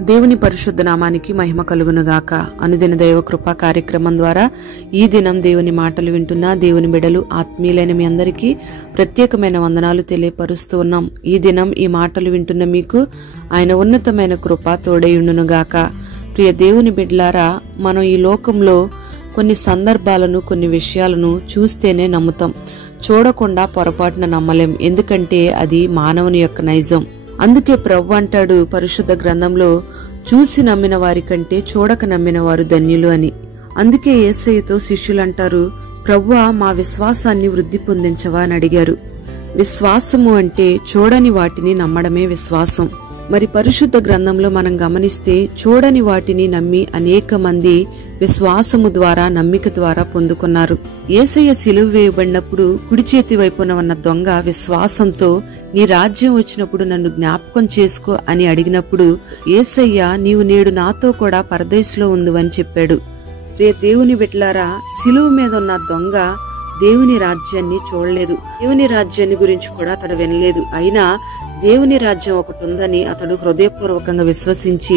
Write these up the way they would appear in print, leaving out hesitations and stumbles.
దేవుని పరిశుద్ధ నామానికి మహిమ కలుగునుగాక. అనుదిన దైవ కృపా కార్యక్రమం ద్వారా ఈ దినం దేవుని మాటలు వింటున్న దేవుని బిడ్డలు ఆత్మీయులైన మీ అందరికీ ప్రత్యేకమైన వందనాలు తెలియపరుస్తూ ఉన్నాం. ఈ దినం ఈ మాటలు వింటున్న మీకు ఆయన ఉన్నతమైన కృప తోడైయుండునుగాక. ప్రియ దేవుని బిడ్డలారా, మనం ఈ లోకంలో కొన్ని సందర్భాలను, కొన్ని విషయాలను చూస్తేనే నమ్ముతాం, చూడకుండా పొరపాటున నమ్మలేం. ఎందుకంటే అది మానవుని యొక్క నైజం. అందుకే ప్రభు అంటాడు పరిశుద్ధ గ్రంథంలో, చూసి నమ్మిన వారి కంటే చూడక నమ్మిన వారు ధన్యులు అని. అందుకే యేసయ్యతో శిష్యులు అంటారు, ప్రభువా, మా విశ్వాసాన్ని వృద్ధి పొందించవా అని అడిగారు. విశ్వాసము అంటే చూడని వాటిని నమ్మడమే విశ్వాసం. మరి పరిశుద్ధ గ్రంథంలో మనం గమనిస్తే చూడని వాటిని నమ్మి అనేక మంది విశ్వాసము ద్వారా, నమ్మిక ద్వారా పొందుకున్నారు. యేసయ్య సిలువ వేయబడినప్పుడు కుడి చేతి వైపున ఉన్న దొంగ విశ్వాసంతో, నీ రాజ్యం వచ్చినప్పుడు నన్ను జ్ఞాపకం చేసుకో అని అడిగినప్పుడు యేసయ్య, నీవు నేడు నాతో కూడా పరదేశంలో ఉందువని చెప్పాడు. రే దేవుని బిడ్డలారా, సిలువ మీద ఉన్న దొంగ దేవుని రాజ్యాన్ని చూడలేదు, దేవుని రాజ్యాన్ని గురించి కూడా అతడు వినలేదు. అయినా దేవుని రాజ్యం ఒకటి ఉందని అతడు హృదయపూర్వకంగా విశ్వసించి,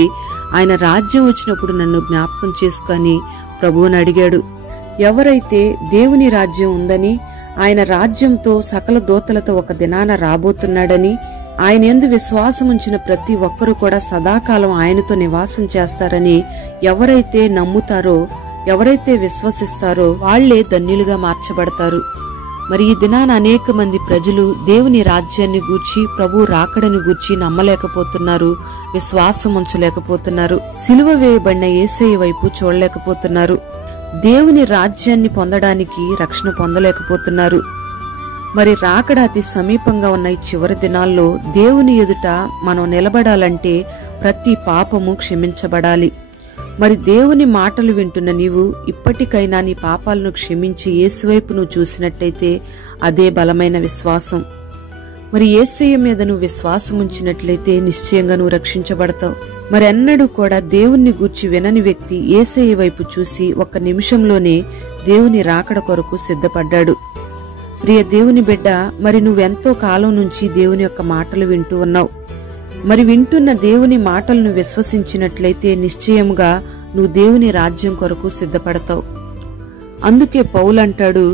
ఆయన రాజ్యం వచ్చినప్పుడు నన్ను జ్ఞాపకం చేసుకొని ప్రభువుని అడిగాడు. ఎవరైతే దేవుని రాజ్యం ఉందని, ఆయన రాజ్యంతో సకల దూతలతో ఒక దినాన రాబోతున్నాడని, ఆయన యందు విశ్వాసం ఉంచిన ప్రతి ఒక్కరూ కూడా సదాకాలం ఆయనతో నివాసం చేస్తారని ఎవరైతే నమ్ముతారో, ఎవరైతే విశ్వసిస్తారో వాళ్లే ధన్యులుగా మార్చబడతారు. మరి ఈ దినాన అనేక మంది ప్రజలు దేవుని రాజ్యాన్ని గూర్చి, ప్రభు రాకడని గూర్చి నమ్మలేకపోతున్నారు, విశ్వాసం ఉంచలేకపోతున్నారు, సిలువ వేయబడిన యేసయ్య వైపు చూడలేకపోతున్నారు, దేవుని రాజ్యాన్ని పొందడానికి రక్షణ పొందలేకపోతున్నారు. మరి రాకడ అతి సమీపంగా ఉన్న ఈ చివరి దినాల్లో దేవుని ఎదుట మనం నిలబడాలంటే ప్రతి పాపము క్షమించబడాలి. మరి దేవుని మాటలు వింటున్న నీవు ఇప్పటికైనా నీ పాపాలను క్షమించి యేసువైపు నువ్వు చూసినట్టయితే అదే బలమైన విశ్వాసం. మరి యేసయ్య మీద నువ్వు విశ్వాసం ఉంచినట్లయితే నిశ్చయంగా నువ్వు రక్షించబడతావు. మరి ఎన్నడూ కూడా దేవుణ్ణి గూర్చి వినని వ్యక్తి యేసయ్య వైపు చూసి ఒక్క నిమిషంలోనే దేవుని రాకడ కొరకు సిద్ధపడ్డాడు. ప్రియ దేవుని బిడ్డ, మరి నువ్వెంతో కాలం నుంచి దేవుని యొక్క మాటలు వింటూ ఉన్నావు. మరి వింటున్న దేవుని మాటలను విశ్వసించినట్లయితే నిశ్చయముగా నువ్వు దేవుని రాజ్యం కొరకు సిద్ధపడతావు. అందుకే పౌలు అంటాడు,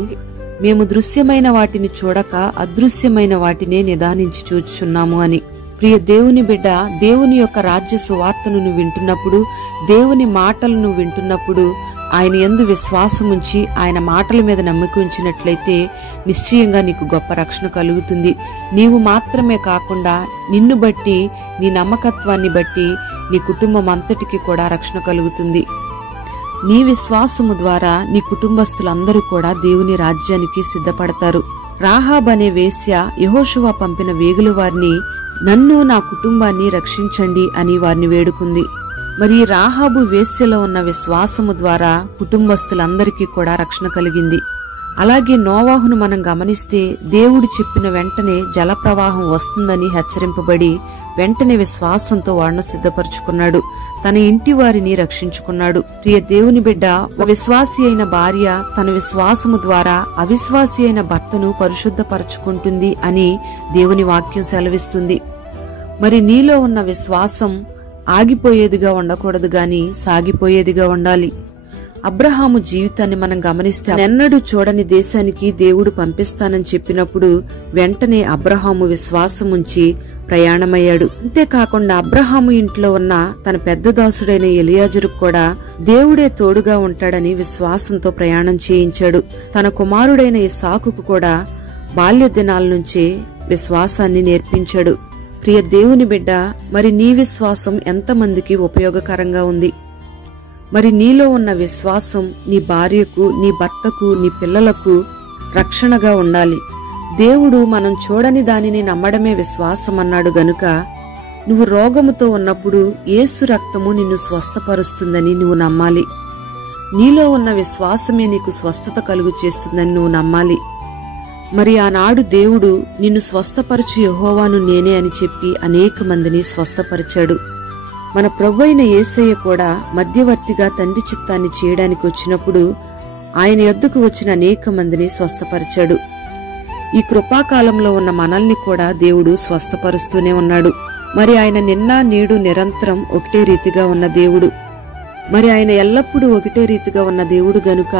మేము దృశ్యమైన వాటిని చూడక అదృశ్యమైన వాటినే నిదానించి చూచుచున్నాము అని. ప్రియ దేవుని బిడ్డ, దేవుని యొక్క రాజ్య సువార్తను నువ్వు వింటున్నప్పుడు, దేవుని మాటలను వింటున్నప్పుడు ఆయన యందు విశ్వాసం ఉంచి ఆయన మాటల మీద నమ్మకం ఉంచినట్లయితే నిశ్చయంగా నీకు గొప్ప రక్షణ కలుగుతుంది. నీవు మాత్రమే కాకుండా నిన్ను బట్టి, నీ నమ్మకత్వాన్ని బట్టి నీ కుటుంబం అంతటికి కూడా రక్షణ కలుగుతుంది. నీ విశ్వాసము ద్వారా నీ కుటుంబస్తులందరూ కూడా దేవుని రాజ్యానికి సిద్ధపడతారు. రాహాబ్ అనే వేశ్య యెహోషువ పంపిన వేగుల వారిని, నన్ను నా కుటుంబాన్ని రక్షించండి అని వారిని వేడుకుంది. మరి రాహాబు వేశ్యలో ఉన్న విశ్వాసము ద్వారా కుటుంబస్తులందరికీ కూడా రక్షణ కలిగింది. అలాగే నోవాహును మనం గమనిస్తే దేవుడు చెప్పిన వెంటనే జలప్రవాహం వస్తుందని హెచ్చరింపబడి వెంటనే విశ్వాసంతో వాడిని సిద్ధపరుచుకున్నాడు, తన ఇంటి వారిని రక్షించుకున్నాడు. ప్రియ దేవుని బిడ్డ, ఒక విశ్వాసి అయిన భార్య తన విశ్వాసము ద్వారా అవిశ్వాసి అయిన భర్తను పరిశుద్ధపరచుకుంటుంది అని దేవుని వాక్యం సెలవిస్తుంది. మరి నీలో ఉన్న విశ్వాసం ఆగిపోయేదిగా ఉండకూడదు గాని సాగిపోయేదిగా ఉండాలి. అబ్రహాము జీవితాన్ని మనం గమనిస్తే, ఎన్నడూ చూడని దేశానికి దేవుడు పంపిస్తానని చెప్పినప్పుడు వెంటనే అబ్రహాము విశ్వాసం ఉంచి ప్రయాణమయ్యాడు. అంతేకాకుండా అబ్రహాము ఇంట్లో ఉన్న తన పెద్ద దాసుడైన ఎలియాజరుకు కూడా దేవుడే తోడుగా ఉంటాడని విశ్వాసంతో ప్రయాణం చేయించాడు. తన కుమారుడైన ఇస్సాకుకు కూడా బాల్య దినాల నుంచే విశ్వాసాన్ని నేర్పించాడు. ప్రియ దేవుని బిడ్డ, మరి నీ విశ్వాసం ఎంతమందికి ఉపయోగకరంగా ఉంది? మరి నీలో ఉన్న విశ్వాసం నీ భార్యకు, నీ భర్తకు, నీ పిల్లలకు రక్షణగా ఉండాలి. దేవుడు మనం చూడని దానిని నమ్మడమే విశ్వాసం అన్నాడు గనుక నువ్వు రోగముతో ఉన్నప్పుడు యేసు రక్తము నిన్ను స్వస్థపరుస్తుందని నువ్వు నమ్మాలి. నీలో ఉన్న విశ్వాసమే నీకు స్వస్థత కలుగు చేస్తుందని నువ్వు నమ్మాలి. మరి ఆనాడు దేవుడు నిన్ను స్వస్థపరచు యెహోవాను నేనే అని చెప్పి అనేక మందిని స్వస్థపరిచాడు. మన ప్రభువైన యేసయ్య కూడా మధ్యవర్తిగా తండ్రి చిత్తాన్ని చేయడానికి వచ్చినప్పుడు ఆయన యొద్దకు వచ్చిన అనేక మందిని స్వస్థపరిచాడు. ఈ కృపాకాలంలో ఉన్న మనల్ని కూడా దేవుడు స్వస్థపరుస్తూనే ఉన్నాడు. మరి ఆయన నిన్న నేడు నిరంతరం ఒకటే రీతిగా ఉన్న దేవుడు. మరి ఆయన ఎల్లప్పుడూ ఒకటే రీతిగా ఉన్న దేవుడు గనుక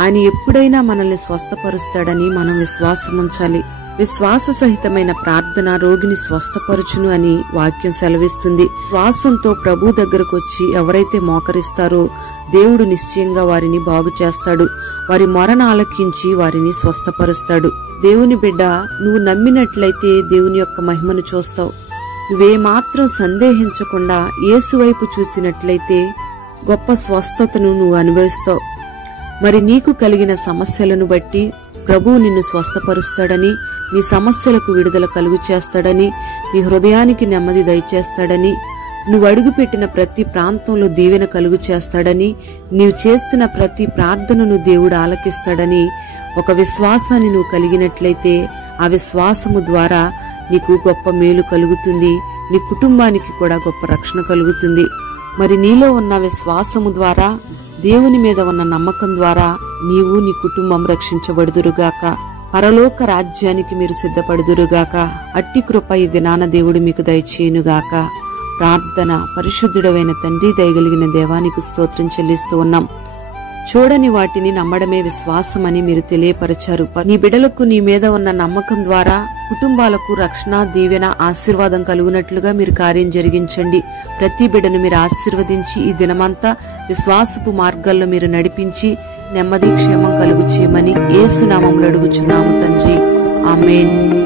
ఆయన ఎప్పుడైనా మనల్ని స్వస్థపరుస్తాడని మనం విశ్వాసం ఉంచాలి. విశ్వాస సహితమైన ప్రార్థన రోగిని స్వస్థపరుచును అని వాక్యం సెలవిస్తుంది. శ్వాసంతో ప్రభు దగ్గరకు వచ్చి ఎవరైతే మోకరిస్తారో దేవుడు నిశ్చయంగా వారిని బాగు చేస్తాడు. వారి మొరను ఆలకించి వారిని స్వస్థపరుస్తాడు. దేవుని బిడ్డ, నువ్వు నమ్మినట్లయితే దేవుని యొక్క మహిమను చూస్తావు. నువ్వేమాత్రం సందేహించకుండా యేసు వైపు చూసినట్లయితే గొప్ప స్వస్థతను నువ్వు అనుభవిస్తావు. మరి నీకు కలిగిన సమస్యలను బట్టి ప్రభువు నిన్ను స్వస్థపరుస్తాడని, నీ సమస్యలకు విడుదల కలుగు చేస్తాడని, నీ హృదయానికి నెమ్మది దయచేస్తాడని, నువ్వు అడుగుపెట్టిన ప్రతి ప్రాంతంలో దీవెన కలుగు చేస్తాడని, నీవు చేస్తున్న ప్రతి ప్రార్థనను దేవుడు ఆలకిస్తాడని ఒక విశ్వాసాన్ని నువ్వు కలిగినట్లయితే ఆ విశ్వాసము ద్వారా నీకు గొప్ప మేలు కలుగుతుంది. నీ కుటుంబానికి కూడా గొప్ప రక్షణ కలుగుతుంది. మరి నీలో ఉన్న విశ్వాసము ద్వారా, దేవుని మీద ఉన్న నమ్మకం ద్వారా నీవు నీ కుటుంబం రక్షించబడుదురుగాక. పరలోక రాజ్యానికి మీరు సిద్ధపడుదురుగాక. అట్టి కృప ఈ దినాన దేవుడు మీకు దయచేయునుగాక. ప్రార్థన. పరిశుద్ధుడవైన తండ్రి, దయగలిగిన దేవానికి స్తోత్రం చెల్లిస్తూ ఉన్నాం. చూడని వాటిని నమ్మడమే విశ్వాసమని మీరు తెలియపరిచారు. నీ బిడ్డలకు నీ మీద ఉన్న నమ్మకం ద్వారా కుటుంబాలకు రక్షణ, దీవెన, ఆశీర్వాదం కలుగునట్లుగా మీరు కార్యం జరిగించండి. ప్రతి బిడ్డను మీరు ఆశీర్వదించి ఈ దినమంతా విశ్వాసపు మార్గాల్లో మీరు నడిపించి నెమ్మది, క్షేమం కలుగు చేయమని యేసు నామములో అడుగుచున్నాము తండ్రి. ఆమేన్.